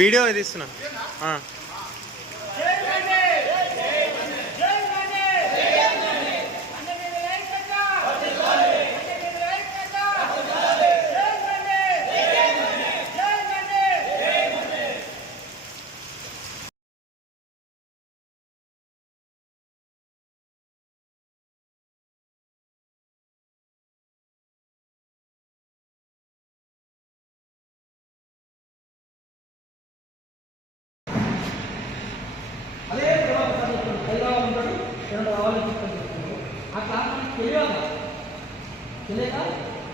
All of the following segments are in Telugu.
వీడియో తీస్తున్నా. అదే హైదరాబాద్ ఉంటాడు 2 ఆలోచించుకుంటాడు. ఆ క్లాస్ తెలియాలి తెలియక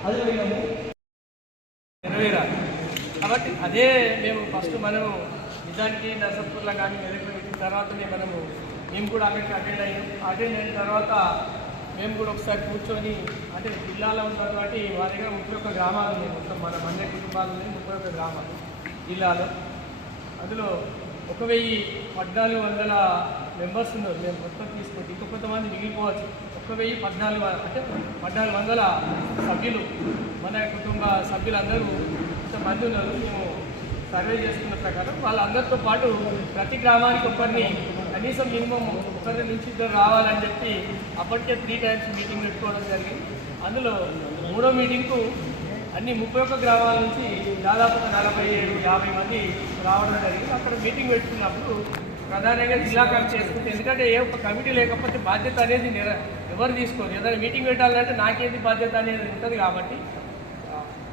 అది పోయినాము నెరవేరాలి. కాబట్టి అదే మేము ఫస్ట్ మనము నిజానికి నర్సంపూర్లో కానీ మెదక్లో పెట్టిన తర్వాతనే మేము కూడా అక్కడికి అటెండ్ అయిన తర్వాత మేము కూడా ఒకసారి కూర్చొని అంటే జిల్లాలో ఉన్నటువంటి వారి దగ్గర 31 గ్రామాలు ఉన్నాయి. మొత్తం మన మండే కుటుంబాలు 31 గ్రామాలు జిల్లాలో. అందులో 1400 మెంబర్స్ ఉన్నారు. మేము మొత్తం తీసుకుంటే ఇంకో కొంతమంది మిగిలిపోవచ్చు. 1400 అంటే 1400 సభ్యులు మన కుటుంబ సభ్యులందరూ ఇంతమంది ఉన్నారు. మేము సర్వే చేసుకున్న ప్రకారం వాళ్ళందరితో పాటు ప్రతి గ్రామానికి ఒకరిని కనీసం మినిమం 1 నుంచి 2 రావాలని చెప్పి అప్పటికే 3 టైమ్స్ మీటింగ్ పెట్టుకోవడం జరిగింది. అందులో 3వ మీటింగ్కు అన్ని 31 గ్రామాల నుంచి దాదాపు 47-50 మంది రావడం జరిగింది. అక్కడ మీటింగ్ పెట్టుకున్నప్పుడు ప్రధానంగా జిల్లా కమిటీ చేసుకుంటే, ఎందుకంటే ఏ ఒక్క కమిటీ లేకపోతే బాధ్యత అనేది ఎవరు తీసుకోరు. ఏదైనా మీటింగ్ పెట్టాలంటే నాకేది బాధ్యత అనేది ఉంటుంది. కాబట్టి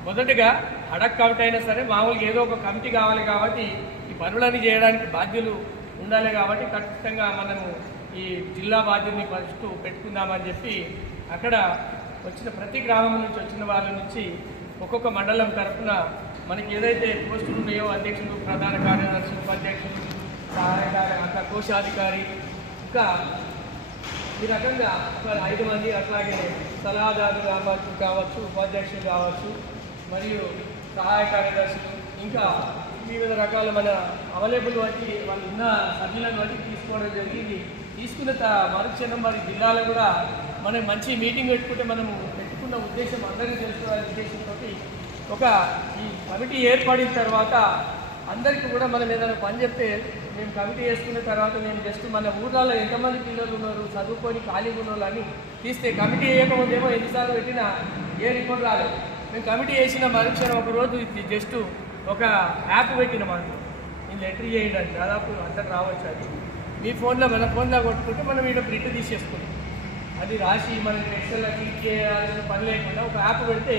మొదటిగా అడక్ కమిటీ అయినా సరే మామూలుగా ఏదో ఒక కమిటీ కావాలి. కాబట్టి ఈ పనులన్నీ చేయడానికి బాధ్యులు ఉండాలి. కాబట్టి ఖచ్చితంగా మనము ఈ జిల్లా బాధ్యుల్ని ఫస్ట్ పెట్టుకుందామని చెప్పి అక్కడ వచ్చిన ప్రతి గ్రామం నుంచి వచ్చిన వాళ్ళ నుంచి ఒక్కొక్క మండలం తరఫున మనకి ఏదైతే పోస్టులు ఉన్నాయో అధ్యక్షులు, ప్రధాన కార్యదర్శి, ఉపాధ్యక్షులు, సహాయ కోశాధికారి, ఇంకా ఈ రకంగా ఒక 5 మంది, అట్లాగే సలహాదారులు కావచ్చు, ఉపాధ్యక్షులు కావచ్చు, మరియు సహాయ కార్యదర్శులు, ఇంకా వివిధ రకాల మన అవైలబుల్ బట్టి వాళ్ళు ఉన్న సభ్యులను బట్టి తీసుకోవడం జరిగింది. తీసుకున్న మరుక్షణం మరి జిల్లాలో కూడా మనం మంచి మీటింగ్ పెట్టుకుంటే మనము పెట్టుకున్న ఉద్దేశం అందరికీ తెలుసుకోవాలనే ఉద్దేశంతో ఒక ఈ కమిటీ ఏర్పడిన తర్వాత అందరికీ కూడా మనం ఏదైనా పని చెప్తే మేము కమిటీ వేసుకున్న తర్వాత మేము జస్ట్ మన ఊళ్ళలో ఎంతమంది పిల్లలు ఉన్నారు, చదువుకొని ఖాళీగా ఉన్న వాళ్ళని తీస్తే కమిటీ వేయకపోతేమో ఎన్నిసార్లు పెట్టినా ఏ రిపోర్ట్ రాలేదు. మేము కమిటీ వేసిన మరుక్షణం ఒకరోజు జస్ట్ ఒక యాప్ పెట్టిన మనకు నేను ఎంట్రీ చేయండి, దాదాపు అందరు రావచ్చు. అది మీ ఫోన్లో మన ఫోన్లో కొట్టుకుంటే మనం ఇక్కడ ప్రింట్ తీసేసుకుంటాం. అది రాసి మనకి ఎక్సెల్లో క్లిక్ చేయాల్సిన పని లేకుండా ఒక యాప్ పెడితే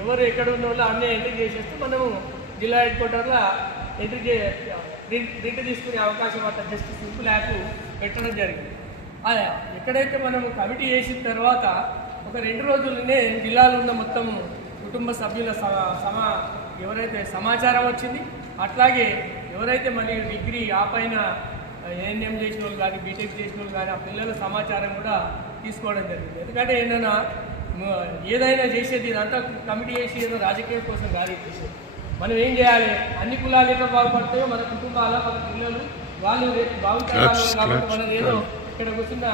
ఎవరు ఎక్కడ ఉన్న వాళ్ళు అన్నీ ఎంట్రీ చేసేస్తే మనము జిల్లా హెడ్ క్వార్టర్లో ఎంట్రీ ప్రింట్ తీసుకునే అవకాశం అంత జస్ట్ సింపుల్ యాప్ పెట్టడం జరిగింది. ఎక్కడైతే మనము కమిటీ చేసిన తర్వాత ఒక 2 రోజుల్లోనే జిల్లాలో ఉన్న మొత్తం కుటుంబ సభ్యుల ఎవరైతే సమాచారం వచ్చింది, అట్లాగే ఎవరైతే మళ్ళీ డిగ్రీ ఆ పైన ఏఎన్ఎం చేసిన వాళ్ళు కానీ, బీటెక్ చేసిన వాళ్ళు కానీ ఆ పిల్లల సమాచారం కూడా తీసుకోవడం జరిగింది. ఎందుకంటే ఏదైనా చేసేది ఇదంతా కమిటీ చేసి ఏదో రాజకీయం కోసం కాదు చేసేది. మనం ఏం చేయాలి, అన్ని కులాలు ఎట్లా బాగుపడతాయో మన కుటుంబాల మన పిల్లలు వాళ్ళు రేపు బాగుపడాలి. కాబట్టి మనం ఏదో ఇక్కడ కూర్చున్న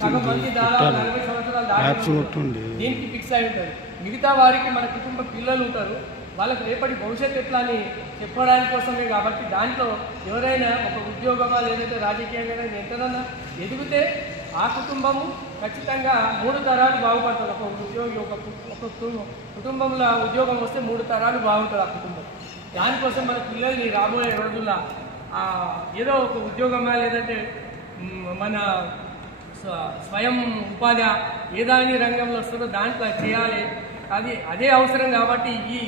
సగం మంది దాదాపు 40 సంవత్సరాలు దాటి దీనికి ఫిక్స్ అయి ఉంటుంది. మిగతా వారికి మన కుటుంబ పిల్లలు ఉంటారు, వాళ్ళకి రేపటి భవిష్యత్తు ఎట్లా అని చెప్పడానికి కోసమే. కాబట్టి దాంట్లో ఎవరైనా ఒక ఉద్యోగమా లేదంటే రాజకీయంగా ఎంతనన్నా ఎదిగితే ఆ కుటుంబము ఖచ్చితంగా 3 తరాలు బాగుపడుతుంది. ఒక ఉద్యోగి ఒక కుటుంబంలో ఉద్యోగం వస్తే 3 తరాలు బాగుంటుంది ఆ కుటుంబం. దానికోసం మన పిల్లల్ని రాబోయే రోజుల్లో ఏదో ఒక ఉద్యోగమా లేదంటే మన స్వయం ఉపాధి ఏదాని రంగంలో వస్తుందో దాంట్లో చేయాలి. అదే అవసరం. కాబట్టి ఈ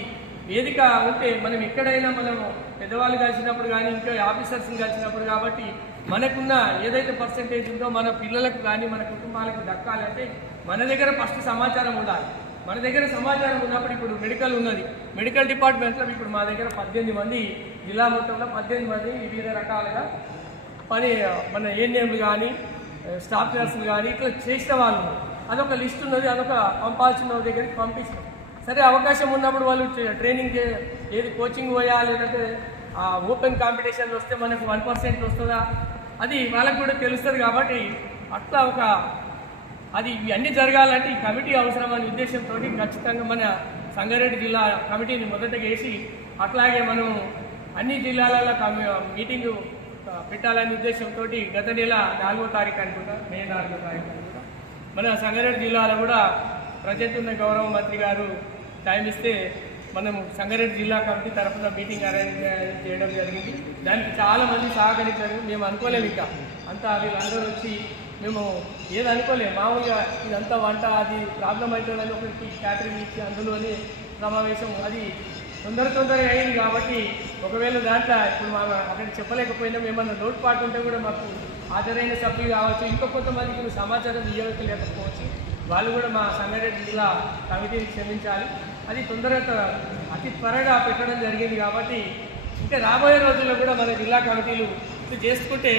వేదిక ఉంటే మనం ఎక్కడైనా మనము పెద్దవాళ్ళు కలిసినప్పుడు కానీ ఇంకా ఆఫీసర్స్ని కలిసినప్పుడు కాబట్టి మనకున్న ఏదైతే పర్సెంటేజ్ ఉందో మన పిల్లలకు కానీ మన కుటుంబాలకు దక్కాలంటే మన దగ్గర ఫస్ట్ సమాచారం ఉండాలి. మన దగ్గర సమాచారం ఉన్నప్పుడు ఇప్పుడు మెడికల్ ఉన్నది, మెడికల్ డిపార్ట్మెంట్లో ఇప్పుడు మా దగ్గర 18 మంది, జిల్లా మొత్తంలో 18 మంది వివిధ రకాలుగా మన ఏఎన్ఎంలు కానీ స్టాఫ్ నర్సులు కానీ ఇట్లా చేసిన వాళ్ళు అదొక లిస్ట్ ఉన్నది. అదొక పంపాల్సిన దగ్గరికి పంపిస్తాం. సరే అవకాశం ఉన్నప్పుడు వాళ్ళు ట్రైనింగ్ ఏది కోచింగ్ పోయా లేదంటే ఓపెన్ కాంపిటీషన్లు వస్తే మనకు 1% వస్తుందా అది వాళ్ళకు కూడా తెలుస్తుంది. కాబట్టి అట్లా అది ఇవన్నీ జరగాలంటే ఈ కమిటీ అవసరమనే ఉద్దేశంతో ఖచ్చితంగా మన సంగారెడ్డి జిల్లా కమిటీని మొదటగా వేసి అట్లాగే మనము అన్ని జిల్లాలలో మీటింగు పెట్టాలనే ఉద్దేశంతో గత నెల 4వ తారీఖు అనుకుంటా, మే 4వ తారీఖు అనుకుంటా, మన సంగారెడ్డి జిల్లాలో కూడా ప్రజెంట్ ఉన్న గౌరవ మంత్రి గారు టైం ఇస్తే మనం సంగారెడ్డి జిల్లా కమిటీ తరఫున మీటింగ్ అరేంజ్ చేయడం జరిగింది. దానికి చాలామంది సహకరించారు. మేము అనుకోలేము, ఇంకా అంతా వీళ్ళందరూ వచ్చి మేము ఏది అనుకోలేము. మామూలుగా ఇదంతా వంట అది ప్రాబ్లం అవుతుందని ఒకరికి క్యాటరింగ్ ఇచ్చి అందులోని సమావేశం అది తొందరగా అయింది. కాబట్టి ఒకవేళ దాంట్లో ఇప్పుడు అక్కడ చెప్పలేకపోయినా ఏమన్నా లోటుపాటు ఉంటే కూడా మాకు హాజరైన సభ్యులు కావచ్చు, ఇంకా కొంతమందికి సమాచారం ఇవ్వలేకపోవచ్చు. వాళ్ళు కూడా మా సంగారెడ్డి జిల్లా కమిటీని క్షమించాలి. అది అతి త్వరగా పెట్టడం జరిగింది. కాబట్టి ఇంకా రాబోయే రోజుల్లో కూడా మన జిల్లా కమిటీలు ఇది చేసుకుంటే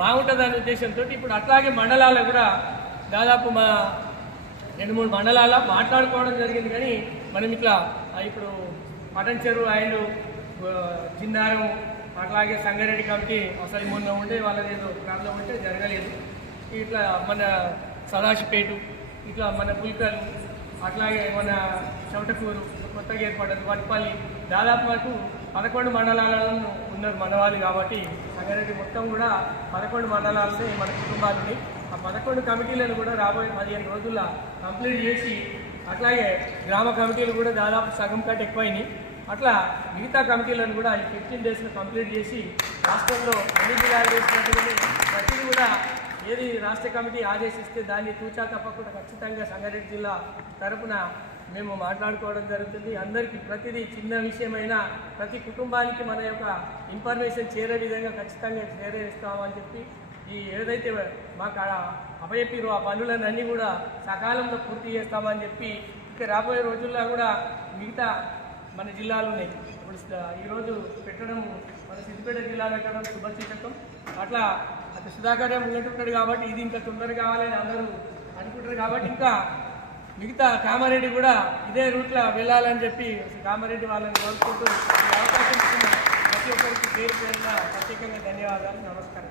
బాగుంటుందనే ఉద్దేశంతో ఇప్పుడు అట్లాగే మండలాల్లో కూడా దాదాపు మా 2-3 మండలాల్లో మాట్లాడుకోవడం జరిగింది. కానీ మనం ఇట్లా ఇప్పుడు మటన్ చెరువు అండ్ జిన్నారం అట్లాగే సంగారెడ్డి కమిటీ అసలు మొన్న ఉండే వాళ్ళది ఏదో ప్రాబ్లం ఉంటే జరగలేదు. ఇట్లా మన సదాశిపేటు, ఇట్లా మన పుల్కలు, అట్లాగే మన చౌటకూరు కొత్తగా ఏర్పడ్డది, వట్పల్లి, దాదాపు మాకు 11 మండలాలలో ఉన్నారు మనవాళ్ళు. కాబట్టి సంగారెడ్డి మొత్తం కూడా 11 మండలాలనే మన కుటుంబాలని ఆ 11 కమిటీలను కూడా రాబోయే 15 రోజుల్లో కంప్లీట్ చేసి, అట్లాగే గ్రామ కమిటీలు కూడా దాదాపు సగం కంటే ఎక్కువైనాయి. అట్లా మిగతా కమిటీలను కూడా ఈ 15 డేస్లో కంప్లీట్ చేసి రాష్ట్రంలో అన్ని జిల్లాలు చేసినట్టుగానే ప్రతిదీ కూడా ఏది రాష్ట్ర కమిటీ ఆదేశిస్తే దాన్ని తూచా తప్పకుండా ఖచ్చితంగా సంగారెడ్డి జిల్లా తరపున మేము మాట్లాడుకోవడం జరుగుతుంది. అందరికీ ప్రతిదీ చిన్న విషయమైనా ప్రతి కుటుంబానికి మన యొక్క ఇన్ఫర్మేషన్ చేరే విధంగా ఖచ్చితంగా చేరేస్తామని చెప్పి ఈ ఏదైతే మాకు అప్పచెప్పిరో ఆ పనులన్నీ కూడా సకాలంలో పూర్తి చేస్తామని చెప్పి ఇంకా రాబోయే రోజుల్లో కూడా మిగతా మన జిల్లాలు ఉన్నాయి. ఇప్పుడు ఈరోజు పెట్టడం మన సిద్దిపేట జిల్లాలో పెట్టడం శుభసూచకం. అట్లా అది సుధాకర్ ఉన్నట్టుంటాడు కాబట్టి ఇది ఇంకా తొందరగా కావాలని అందరూ అనుకుంటారు. కాబట్టి ఇంకా మిగతా కామారెడ్డి కూడా ఇదే రూట్లో వెళ్ళాలని చెప్పి కామారెడ్డి వాళ్ళని కోరుకుంటూ ఈ అవకాశం ఇచ్చిన ప్రతి ఒక్కరికి పేరు పేరున ప్రత్యేకంగా ధన్యవాదాలు, నమస్కారం.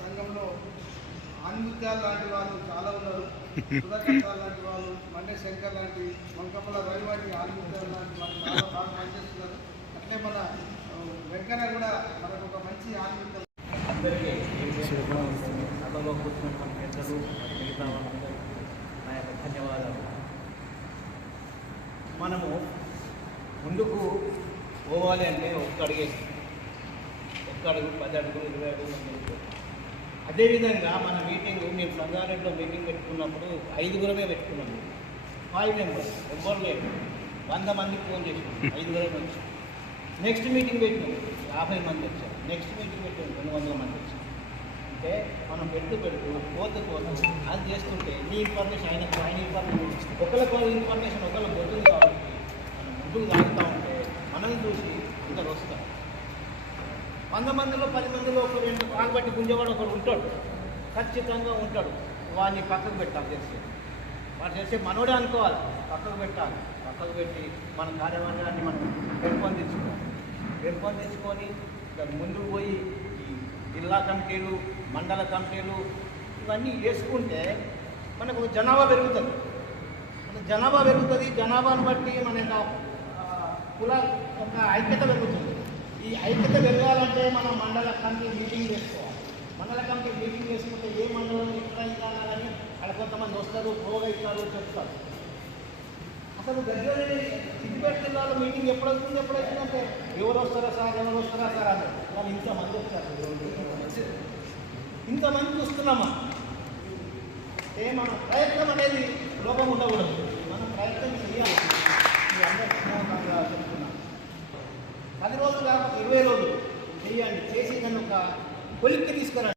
సంఘంలో ఆన్ముత్యాలు లాంటి వాళ్ళు చాలా ఉన్నారు. సుధాకర్ లాంటి వాళ్ళు, మండే శంకర్ లాంటి, మంకమ్మల రవి వంటి ఆన్ముత్యాలు లాంటి వాళ్ళు చాలా బాగా పనిచేస్తున్నారు. అట్లే మన వెంకన్న కూడా మనకు ఒక మంచి ఆన్ముత్యాలు. అందరికీ సభలో కూర్చున్నటువంటి పెద్దలు మిగతా వాళ్ళందరూ నా యొక్క ధన్యవాదాలు. మనము ముందుకు పోవాలి అంటే ఒక్క అడుగేసి 1 అడుగు 10 అడుగులు 20 అడుగులు ముందుకు. అదేవిధంగా మన మీటింగ్ మేము సంగారెడ్డిలో మీటింగ్ పెట్టుకున్నప్పుడు 5గురమే పెట్టుకున్నాము. 5 మెంబర్స్ ఎవ్వరు లేరు. 100 మందికి ఫోన్ చేసినాం, 5గురే వచ్చాం. నెక్స్ట్ మీటింగ్ పెట్టినాం, 50 మంది వచ్చారు. నెక్స్ట్ మీటింగ్ పెట్టాం, 200 మంది వచ్చారు. అంటే మనం పెడుతూ పోతూ అది చేస్తుంటే నీ ఇన్ఫర్మేషన్ ఆయన ఇన్ఫర్మేషన్ ఒకళ్ళ ఇన్ఫర్మేషన్ ఒకళ్ళ పోతుంది. కాబట్టి మనం ముందుకు తాగుతూ ఉంటే మనల్ని చూసి అందరు వస్తారు. 100 మందిలో 10 మందిలో ఒకరు కాలు బట్టి గుంజేవాడు ఒకడు ఉంటాడు, ఖచ్చితంగా ఉంటాడు. వాడిని పక్కకు పెట్టాలి. వాడు చేసే మనోడే అనుకోవాలి, పక్కకు పెట్టాలి. పక్కకు పెట్టి మన కార్యవర్గాన్ని మనం పెంపొందించుకొని దాని ముందుకు పోయి ఈ జిల్లా కమిటీలు, మండల కమిటీలు ఇవన్నీ వేసుకుంటే మనకు జనాభా పెరుగుతుంది. జనాభాను బట్టి మన యొక్క కుల ఒక ఐక్యత పెరుగుతుంది. ఈ ఐక్యత పెరగాలంటే మనం మండల కమిటీ మీటింగ్ చేసుకోవాలి. మండల కమిటీ మీటింగ్ చేసుకుంటే ఏ మండలం ఇక్కడ కానీ అక్కడ కొంతమంది వస్తారు, పోగా ఇస్తారు, చెప్తారు. అసలు దగ్గర సిద్దిపేట జిల్లాలో మీటింగ్ ఎప్పుడవుతుందంటే ఎవరు వస్తారా సార్ అన్నారు. వాళ్ళు ఇంతమంది వస్తారు, ఇంతమంది చూస్తున్నామా అంటే మన ప్రయత్నం అనేది లోపం ఉండకూడదు. మనం ప్రయత్నం చేయాలి. మీ అందరూ చెప్తున్నాం. 10 రోజులు 20 రోజులు చేయండి. చేసి దాన్ని ఒక కొలిక్కి తీసుకురండి.